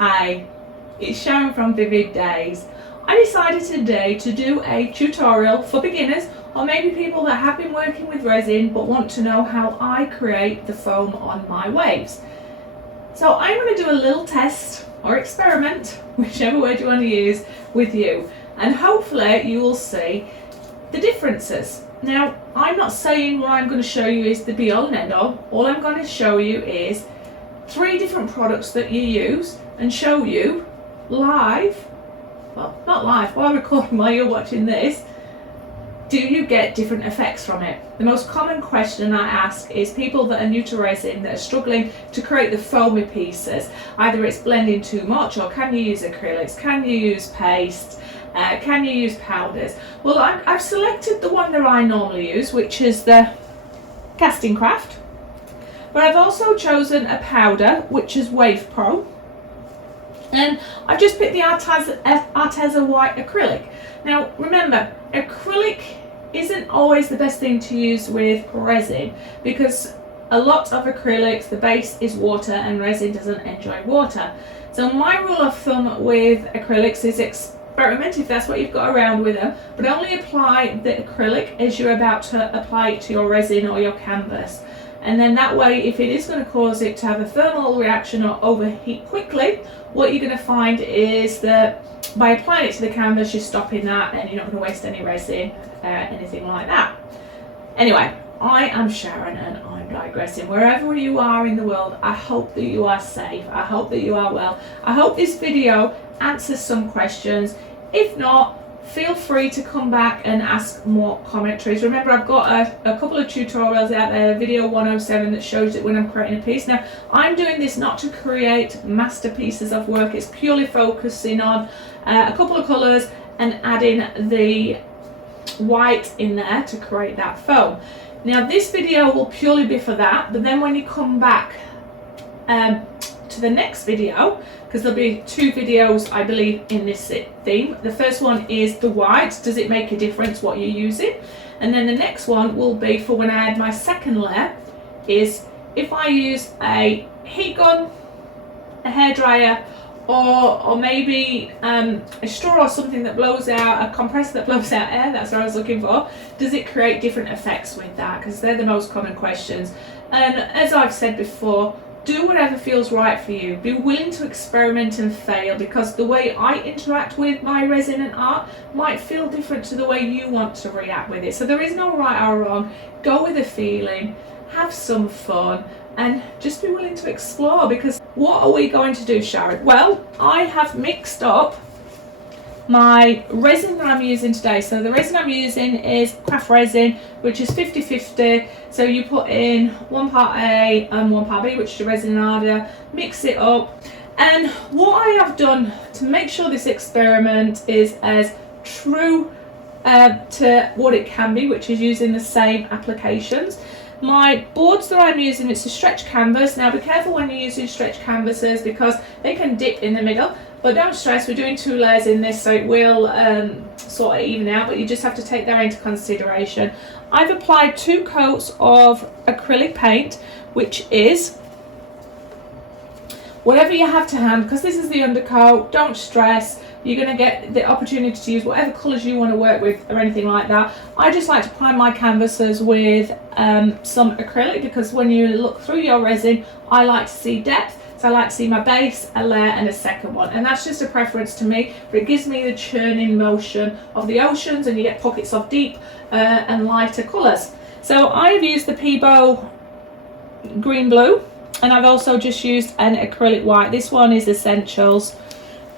Hi, it's Sharon from Vivid Days. I decided today to do a tutorial for beginners or maybe people that have been working with resin but want to know how I create the foam on my waves. So I'm going to do a little test or experiment, whichever word you want to use, with you, and hopefully you will see the differences. Now, I'm not saying what I'm going to show you is the be all and end all. All I'm going to show you is 3 different products that you use and show you live, well, not live, while recording while you're watching this, do you get different effects from it? The most common question I ask is people that are new to resin that are struggling to create the foamy pieces. Either it's blending too much, or can you use acrylics, can you use paste, can you use powders? Well, I've selected the one that I normally use, which is the Casting Craft, but I've also chosen a powder which is Wave Pro, and I've just picked the Arteza White Acrylic. Now remember, acrylic isn't always the best thing to use with resin because a lot of acrylics, the base is water and resin doesn't enjoy water. So my rule of thumb with acrylics is experiment if that's what you've got around with them, but only apply the acrylic as you're about to apply it to your resin or your canvas. And then that way, if it is going to cause it to have a thermal reaction or overheat quickly, what you're going to find is that by applying it to the canvas, you're stopping that and you're not going to waste any resin, anything like that. Anyway, I am Sharon and I'm digressing. Wherever you are in the world, I hope that you are safe. I hope that you are well. I hope this video answers some questions. If not, feel free to come back and ask more commentaries. Remember, I've got a couple of tutorials out there, video 107 that shows it when I'm creating a piece. Now, I'm doing this not to create masterpieces of work. It's purely focusing on a couple of colours and adding the white in there to create that foam. Now, this video will purely be for that, but then when you come back to the next video, because there'll be 2 videos I believe in this theme. The first one is the white, does it make a difference what you're using? And then the next one will be for when I add my second layer, is if I use a heat gun, a hairdryer, or maybe a straw or something that blows out, a compressor that blows out air, that's what I was looking for, does it create different effects with that? Because they're the most common questions. And as I've said before, do whatever feels right for you. Be willing to experiment and fail, because the way I interact with my resin and art might feel different to the way you want to react with it. So there is no right or wrong. Go with the feeling, have some fun, and just be willing to explore. Because what are we going to do, Sharon? Well, I have mixed up my resin that I'm using today. So the resin I'm using is craft resin, which is 50-50. So you put in 1 part A and 1 part B, which is the resin harder, mix it up. And what I have done to make sure this experiment is as true to what it can be, which is using the same applications. My boards that I'm using, it's a stretch canvas. Now be careful when you're using stretch canvases because they can dip in the middle, but don't stress, we're doing 2 layers in this, so it will sort of even out, but you just have to take that into consideration. I've applied 2 coats of acrylic paint, which is whatever you have to hand, because this is the undercoat. Don't stress, you're going to get the opportunity to use whatever colours you want to work with or anything like that. I just like to prime my canvases with some acrylic, because when you look through your resin, I like to see depth. So I like to see my base, a layer and a second one, and that's just a preference to me, but it gives me the churning motion of the oceans and you get pockets of deep and lighter colours. So I've used the Peebo green blue, and I've also just used an acrylic white. This one is Essentials,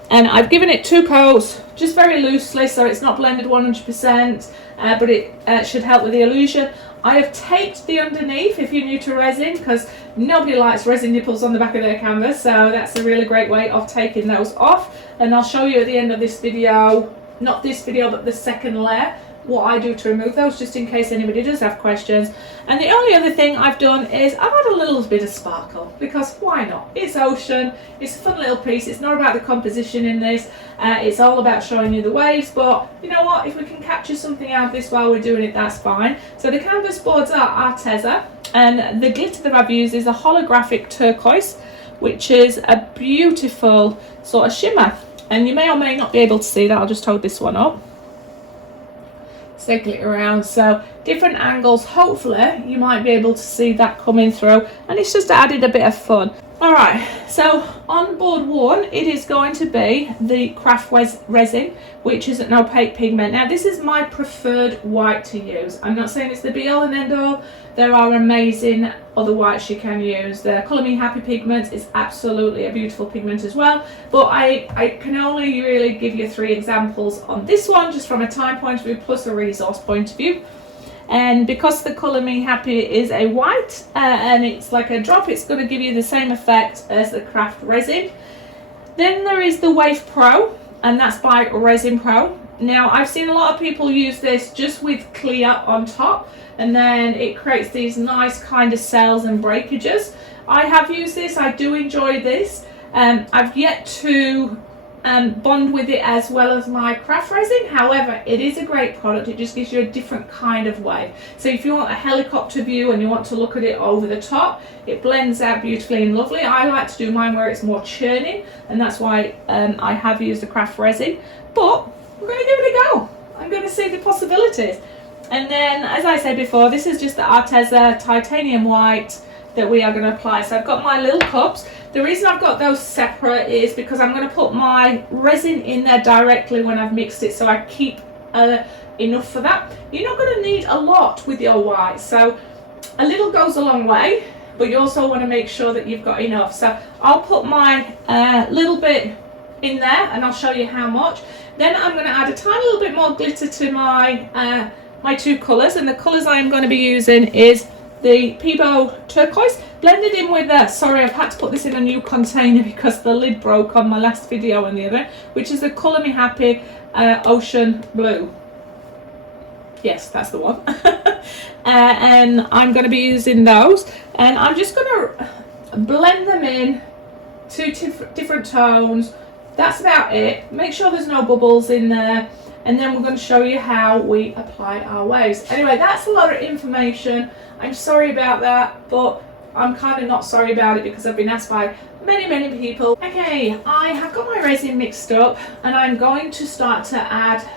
and I've given it 2 coats just very loosely, so it's not blended 100%, but it should help with the illusion. I have taped the underneath if you're new to resin, because nobody likes resin nipples on the back of their canvas, so that's a really great way of taking those off. And I'll show you at the end of this video, not this video but the second layer, what I do to remove those, just in case anybody does have questions. And the only other thing I've done is I've had a little bit of sparkle, because why not? It's ocean, it's a fun little piece. It's not about the composition in this, it's all about showing you the waves, but you know what, if we can capture something out of this while we're doing it, that's fine. So the canvas boards are Arteza, and the glitter that I've used is a holographic turquoise, which is a beautiful sort of shimmer. And you may or may not be able to see that. I'll just hold this one up. Circle it around, so different angles. Hopefully you might be able to see that coming through, and it's just added a bit of fun. All right, so on board one, it is going to be the craft resin, which is an opaque pigment. Now this is my preferred white to use. I'm not saying it's the be all and end all. There are amazing other whites you can use. The Colour Me Happy pigment is absolutely a beautiful pigment as well, but I can only really give you 3 examples on this one, just from a time point of view plus a resource point of view. And because the Colour Me Happy is a white and it's like a drop, it's going to give you the same effect as the craft resin. Then there is the Wave Pro, and that's by Resin Pro. Now I've seen a lot of people use this just with clear on top, and then it creates these nice kind of cells and breakages. I have used this, I do enjoy this. I've yet to bond with it as well as my craft resin. However, it is a great product. It just gives you a different kind of wave. So if you want a helicopter view and you want to look at it over the top, it blends out beautifully and lovely. I like to do mine where it's more churning, and that's why I have used the craft resin, but I'm going to give it a go. I'm going to see the possibilities. And then, as I said before, this is just the Arteza titanium white that we are going to apply. So I've got my little cups. The reason I've got those separate is because I'm going to put my resin in there directly when I've mixed it, so I keep enough for that. You're not going to need a lot with your white, so a little goes a long way, but you also want to make sure that you've got enough. So I'll put my little bit in there, and I'll show you how much. Then I'm going to add a tiny little bit more glitter to my my 2 colours, and the colours I'm going to be using is the Peebo Turquoise, blended in with sorry, I've had to put this in a new container because the lid broke on my last video and the other, which is the Colour Me Happy Ocean Blue. Yes, that's the one. And I'm going to be using those, and I'm just going to blend them in to different tones. That's about it. Make sure there's no bubbles in there, and then we're going to show you how we apply our waves. Anyway, that's a lot of information. I'm sorry about that, but I'm kind of not sorry about it because I've been asked by many people. Okay, I have got my resin mixed up, and I'm going to start to add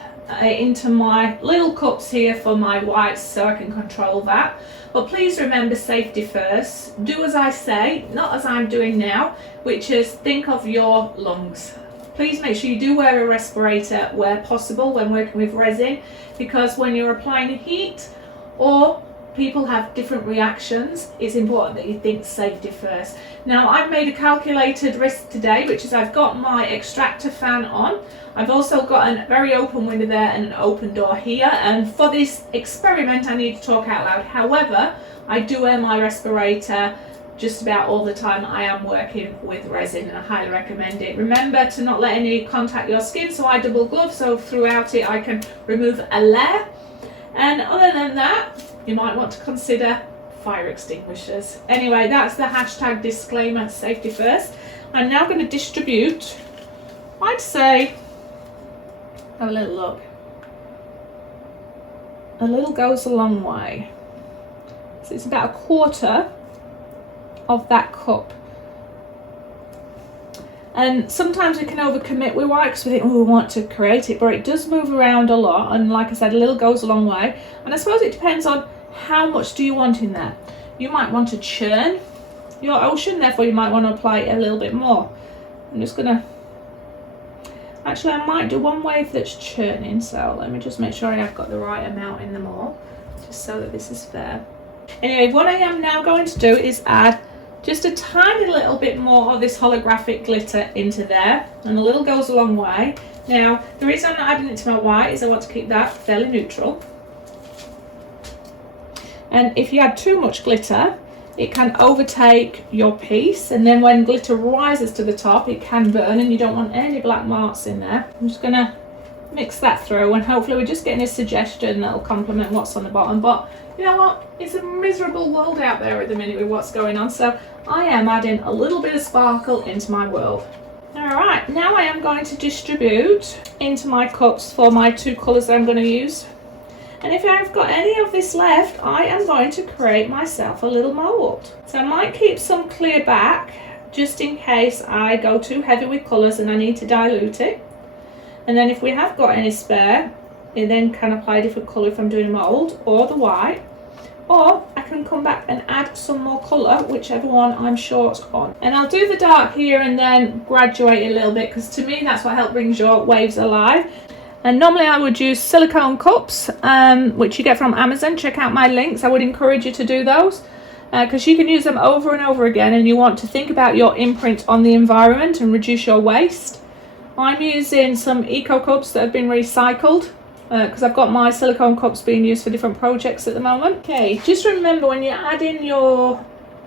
into my little cups here for my whites, so I can control that. But please remember, safety first. Do as I say, not as I'm doing now, which is think of your lungs. Please make sure you do wear a respirator where possible when working with resin, because when you're applying heat or people have different reactions, it's important that you think safety first. Now, I've made a calculated risk today, which is I've got my extractor fan on. I've also got a very open window there and an open door here, and for this experiment I need to talk out loud. However, I do wear my respirator just about all the time I am working with resin, and I highly recommend it. Remember to not let any contact your skin, so I double glove, so throughout it I can remove a layer. And other than that, you might want to consider fire extinguishers. Anyway, that's the hashtag disclaimer, safety first. I'm now going to distribute, I'd say, have a little look. A little goes a long way. So it's about 1/4 of that cup. And sometimes we can overcommit with white because we think, oh, we want to create it, but it does move around a lot, and like I said, a little goes a long way. And I suppose it depends on how much do you want in there. You might want to churn your ocean, therefore you might want to apply it a little bit more. I'm just gonna, actually I might do one wave that's churning, so let me just make sure I've got the right amount in them all, just so that this is fair. Anyway, what I am now going to do is add just a tiny little bit more of this holographic glitter into there, and a little goes a long way. Now, the reason I'm not adding it to my white is I want to keep that fairly neutral. And if you add too much glitter, it can overtake your piece, and then when glitter rises to the top, it can burn, and you don't want any black marks in there. I'm just gonna mix that through, and hopefully we're just getting a suggestion that'll complement what's on the bottom. But you know what? It's a miserable world out there at the minute with what's going on, so I am adding a little bit of sparkle into my world. Alright, now I am going to distribute into my cups for my 2 colours that I'm going to use. And if I've got any of this left, I am going to create myself a little mould. So I might keep some clear back just in case I go too heavy with colours and I need to dilute it. And then if we have got any spare, you then can apply a different colour if I'm doing mould or the white, or I can come back and add some more colour, whichever one I'm short on. And I'll do the dark here and then graduate a little bit, because to me that's what helps bring your waves alive. And normally I would use silicone cups, which you get from Amazon. Check out my links. I would encourage you to do those, because you can use them over and over again, and you want to think about your imprint on the environment and reduce your waste. I'm using some eco cups that have been recycled, because I've got my silicone cups being used for different projects at the moment. Okay, just remember when you add in your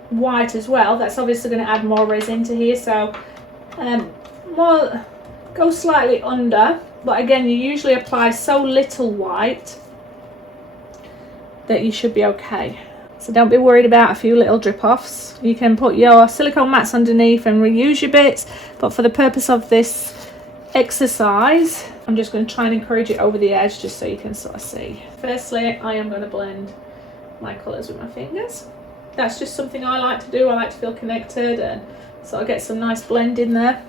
white as well, that's obviously going to add more resin to here, so more, go slightly under, but again you usually apply so little white that you should be okay. So don't be worried about a few little drip offs. You can put your silicone mats underneath and reuse your bits, but for the purpose of this exercise I'm just going to try and encourage it over the edge just so you can sort of see. Firstly, I am going to blend my colours with my fingers. That's just something I like to do. I like to feel connected and sort of get some nice blend in there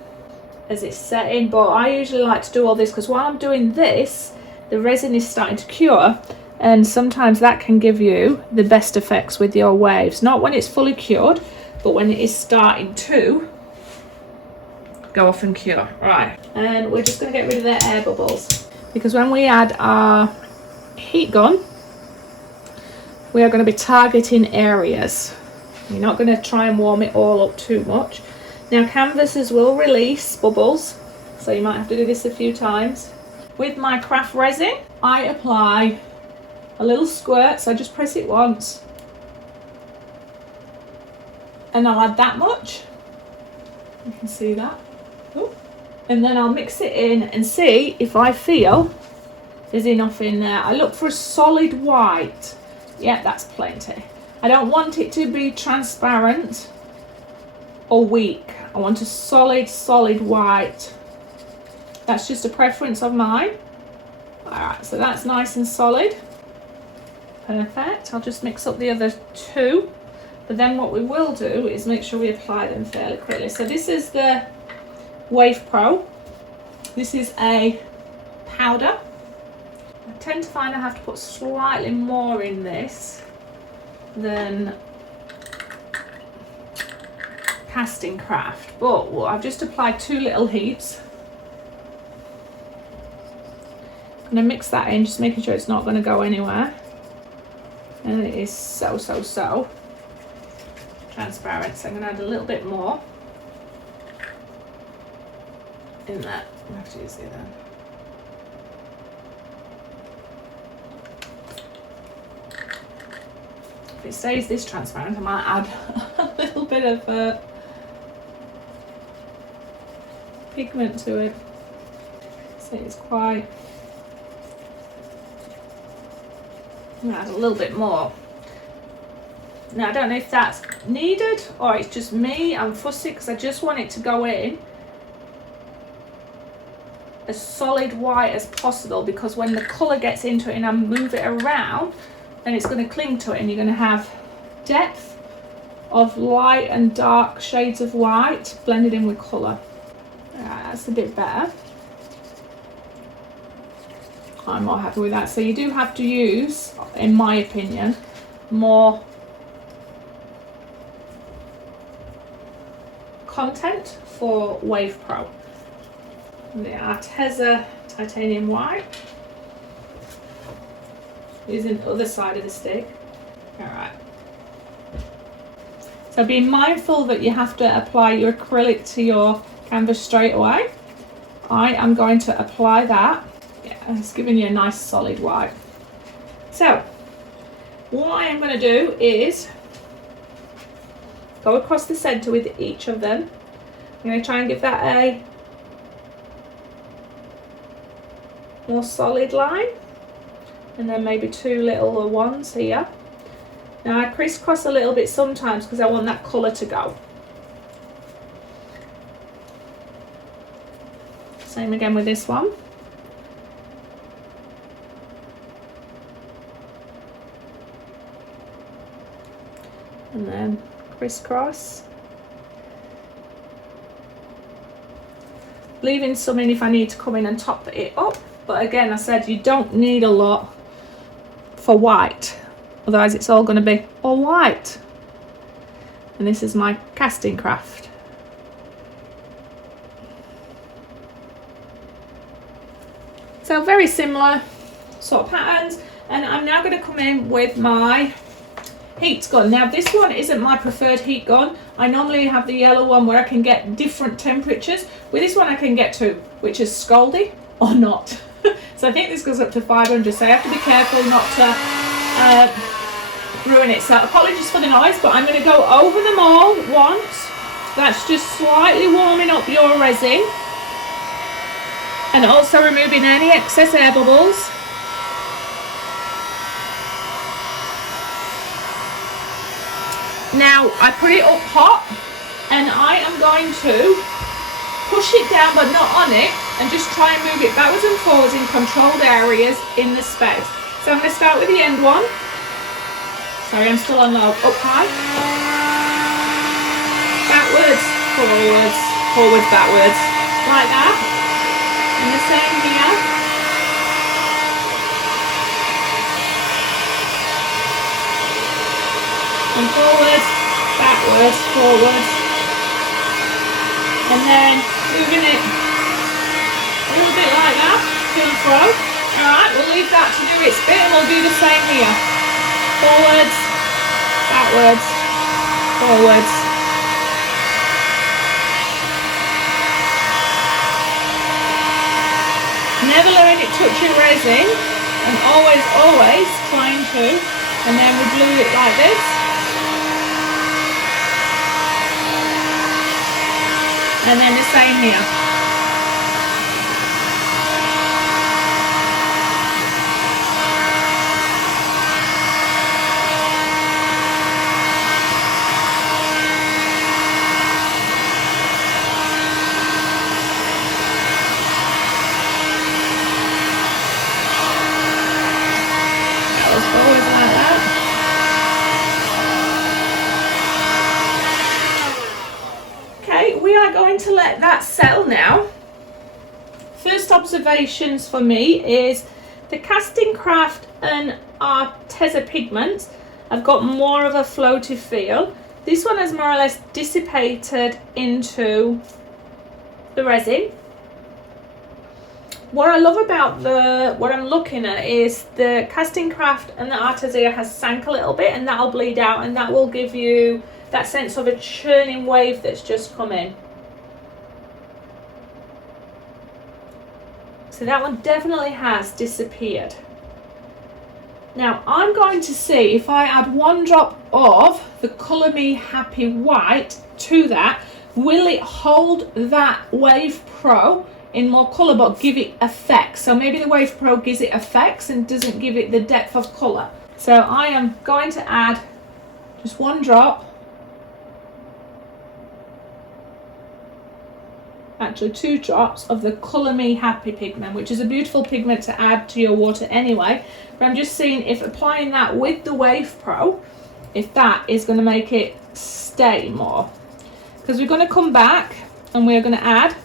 as it's setting. But I usually like to do all this because while I'm doing this, the resin is starting to cure, and sometimes that can give you the best effects with your waves. Not when it's fully cured, but when it is starting to go off and cure. Right, and we're just going to get rid of their air bubbles, because when we add our heat gun, we are going to be targeting areas. You're not going to try and warm it all up too much. Now canvases will release bubbles, so you might have to do this a few times. With my craft resin, I apply a little squirt, so I just press it once and I'll add that much. You can see that. Ooh. And then I'll mix it in and see if I feel there's enough in there. I look for a solid white. Yeah, that's plenty. I don't want it to be transparent or weak. I want a solid white. That's just a preference of mine. Alright, so that's nice and solid. Perfect. I'll just mix up the other two. But then what we will do is make sure we apply them fairly quickly. So this is the Wave Pro. This is a powder. I tend to find I have to put slightly more in this than casting craft, but I've just applied 2 little heaps. I'm going to mix that in, just making sure it's not going to go anywhere. And it is so transparent, so I'm going to add a little bit more in that. I have to use the other. If it stays this transparent, I might add a little bit of pigment to it. So it's quite. I'm gonna add a little bit more. Now I don't know if that's needed or it's just me. I'm fussy because I just want it to go in as solid white as possible, because when the colour gets into it and I move it around, then it's going to cling to it and you're going to have depth of light and dark shades of white blended in with colour. That's a bit better. I'm more happy with that. So you do have to use, in my opinion, more content for Wave Pro. The Arteza titanium white. Using the other side of the stick. Alright. So be mindful that you have to apply your acrylic to your canvas straight away. I am going to apply that. Yeah, it's giving you a nice solid white. So, what I am going to do is go across the centre with each of them. I'm going to try and give that a more solid line. And then maybe 2 little ones here. Now I crisscross a little bit sometimes because I want that colour to go. Same again with this one. And then crisscross. leaving some in if I need to come in and top it up. But again, I said you don't need a lot for white, otherwise it's all going to be all white. And this is my casting craft. So very similar sort of patterns, and I'm now going to come in with my heat gun. Now this one isn't my preferred heat gun. I normally have the yellow one where I can get different temperatures. With this one I can get to, which is scaldy or not. So I think this goes up to 500, so I have to be careful not to ruin it. So apologies for the noise, but I'm going to go over them all once. That's just slightly warming up your resin and also removing any excess air bubbles. Now I put it up hot and I am going to push it down but not on it, and just try and move it backwards and forwards in controlled areas in the space. So I'm going to start with the end one. Sorry, I'm still on the up high. Backwards, forwards, forwards, backwards, like that. And the same here. And forwards, backwards, forwards. And then moving it a little bit like that, to and fro. Alright, we'll leave that to do its bit and we'll do the same here. Forwards, backwards, forwards. Never letting it touch your resin, and always trying to, and then we glue it like this. And then the same here. Going to let that settle now. First observations for me is the casting craft and Arteza pigments have got more of a floaty feel. This one has more or less dissipated into the resin. What I love about what I'm looking at is the casting craft and the Arteza has sank a little bit, and that'll bleed out, and that will give you that sense of a churning wave that's just come in. So that one definitely has disappeared. Now I'm going to see if I add one drop of the Colour Me Happy White to that, will it hold that Wave Pro in more colour but give it effects? So maybe the Wave Pro gives it effects and doesn't give it the depth of colour. So I am going to add just one drop. Actually 2 drops of the Colour Me Happy pigment, which is a beautiful pigment to add to your water anyway, but I'm just seeing if applying that with the Wave Pro, if that is going to make it stay more, because we're going to come back and we're going to add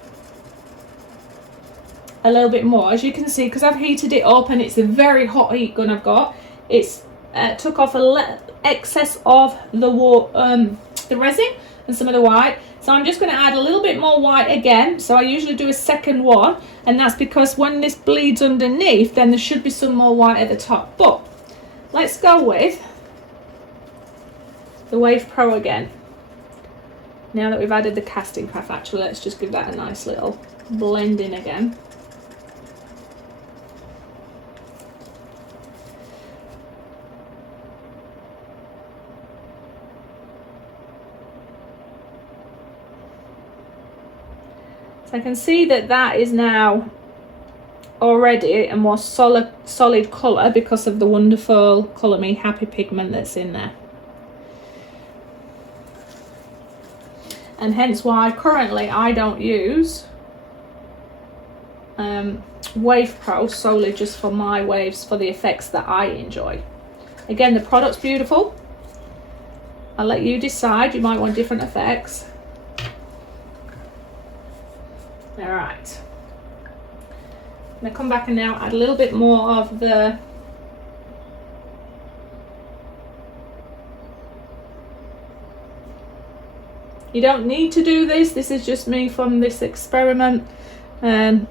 a little bit more. As you can see, because I've heated it up and it's a very hot heat gun I've got, it's took off excess of the resin and some of the white. So I'm just going to add a little bit more white again. So I usually do a second one, and that's because when this bleeds underneath, then there should be some more white at the top. But let's go with the Wave Pro again. Now that we've added the casting craft, actually, let's just give that a nice little blend in again. So I can see that that is now already a more solid colour because of the wonderful Colour Me Happy pigment that's in there. And hence why currently I don't use Wave Pro solely just for my waves, for the effects that I enjoy. Again, the product's beautiful. I'll let you decide. You might want different effects. All right. I'm going to come back and now add a little bit more of the You don't need to do this. This is just me from this experiment. And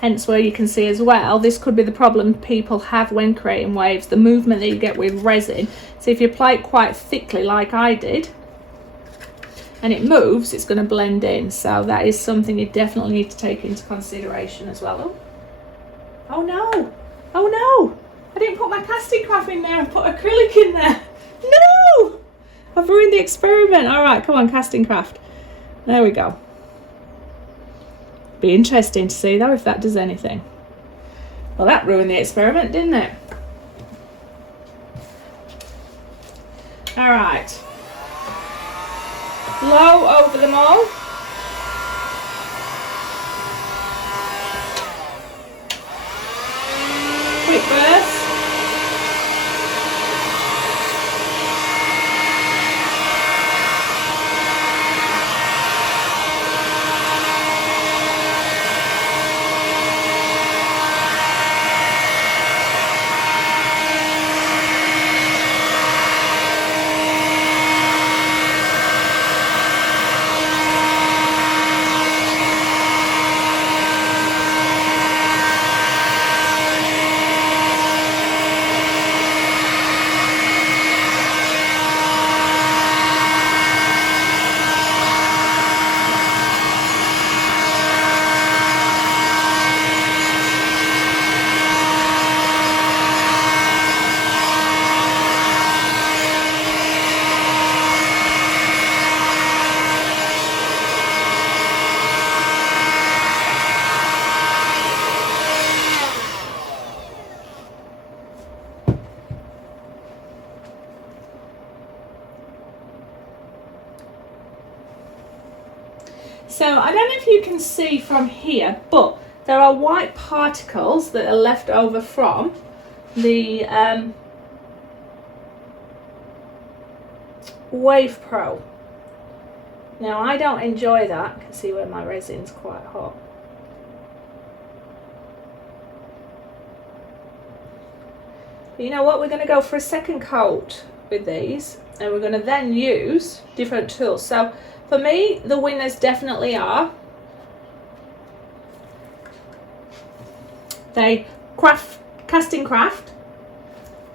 hence where you can see as well, this could be the problem people have when creating waves, the movement that you get with resin. So if you apply it quite thickly like I did, and it moves, it's going to blend in. So that is something you definitely need to take into consideration as well. Oh no, oh no, I didn't put my casting craft in there, I put acrylic in there. No, I've ruined the experiment. All right, come on, casting craft. There we go. Be interesting to see though if that does anything. Well, that ruined the experiment, didn't it? All right. Low over them all. Quick burst. So I don't know if you can see from here, but there are white particles that are left over from the Wave Pro. Now I don't enjoy that. I can see where my resin's quite hot. But you know what, we're going to go for a second coat with these, and we're going to then use different tools. So for me, the winners definitely are the casting craft,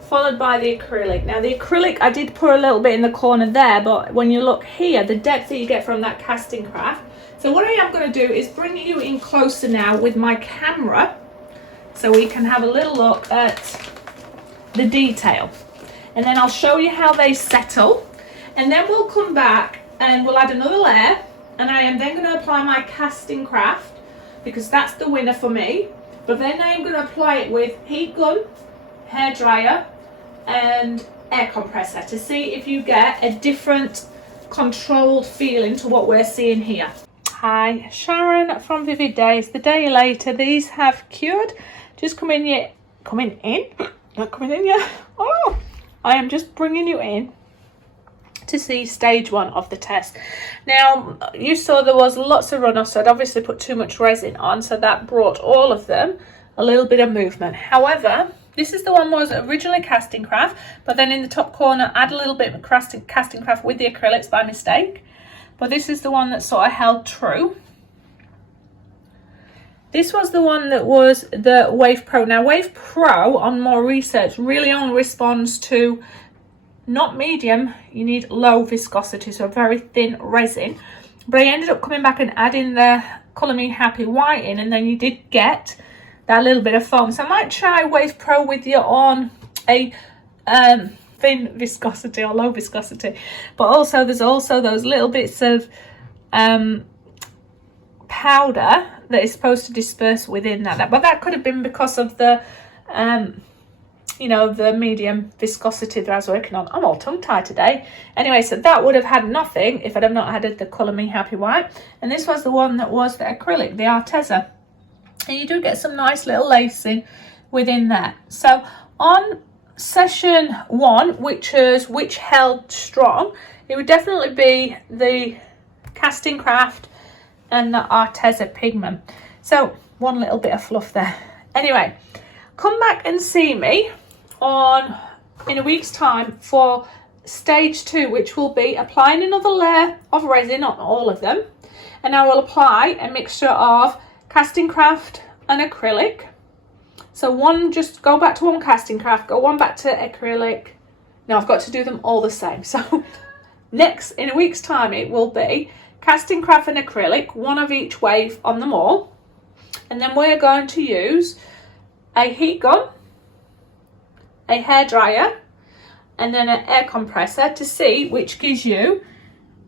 followed by the acrylic. Now the acrylic, I did put a little bit in the corner there, but when you look here, the depth that you get from that casting craft. So what I am going to do is bring you in closer now with my camera, so we can have a little look at the detail. And then I'll show you how they settle, and then we'll come back and we'll add another layer, and I am then going to apply my casting craft because that's the winner for me. But then I'm going to apply it with heat gun, hair dryer and air compressor to see if you get a different controlled feeling to what we're seeing here. Hi, Sharon from Vivid Days. The day later, these have cured. Just coming in, not coming in yet. Oh, I am just bringing you in to see stage one of the test. Now you saw there was lots of runoff, so I'd obviously put too much resin on, so that brought all of them a little bit of movement. However, this is the one was originally casting craft, but then in the top corner add a little bit of casting craft with the acrylics by mistake. But this is the one that sort of held true. This was the one that was the Wave Pro. Now Wave Pro, on more research, really only responds to not medium, you need low viscosity, so very thin resin. But I ended up coming back and adding the Colour Me Happy White in, and then you did get that little bit of foam. So I might try Wave Pro with you on a thin viscosity or low viscosity. But also there's also those little bits of powder that is supposed to disperse within that. But that could have been because of the you know, the medium viscosity that I was working on. I'm all tongue-tied today. Anyway, so that would have had nothing if I'd have not added the Colour Me Happy White. And this was the one that was the acrylic, the Arteza. And you do get some nice little lacing within that. So on session 1, which held strong, it would definitely be the casting craft and the Arteza pigment. So one little bit of fluff there. Anyway, come back and see me in a week's time for stage 2, which will be applying another layer of resin on all of them, and I will apply a mixture of casting craft and acrylic. So just go back to one casting craft, go one back to acrylic. Now I've got to do them all the same. So next, in a week's time, it will be casting craft and acrylic, one of each wave on them all. And then we're going to use a heat gun, a hairdryer, and then an air compressor to see which gives you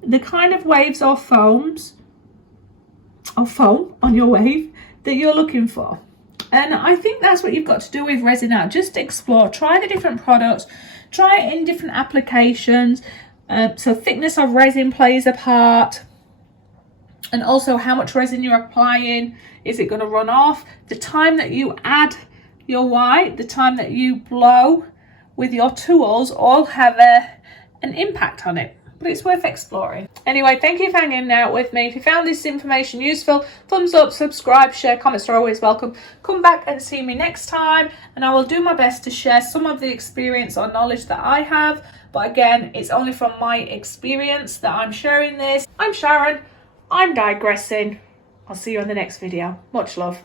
the kind of waves or foam on your wave that you're looking for. And I think that's what you've got to do with Resin Art. Just explore, try the different products, try it in different applications. So thickness of resin plays a part, and also how much resin you're applying. Is it going to run off? The time that you add your white, the time that you blow with your tools, all have an impact on it. But it's worth exploring. Anyway, thank you for hanging out with me. If you found this information useful, thumbs up, subscribe, share, comments are always welcome. Come back and see me next time, and I will do my best to share some of the experience or knowledge that I have. But again, it's only from my experience that I'm sharing this. I'm Sharon. I'm digressing. I'll see you in the next video. Much love.